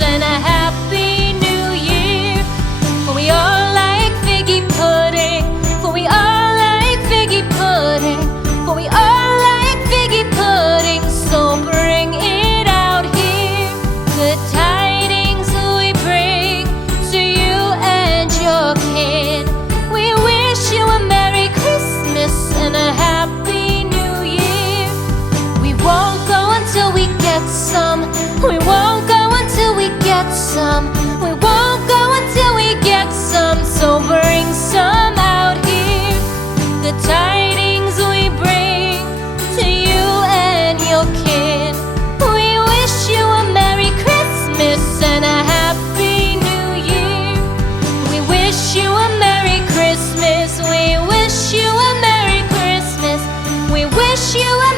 and a Happy New Year. For we all like figgy pudding, for we all like figgy pudding, for we all like figgy pudding, so bring it out here. Good tidings we bring to you and your kin. We wish you a Merry Christmas and a Happy New Year. We won't go until we get some. We won't go until we get some. We won't go until we get some, so bring some out here. The tidings we bring to you and your kin. We wish you a Merry Christmas and a Happy New Year. We wish you a Merry Christmas. We wish you a Merry Christmas. We wish you a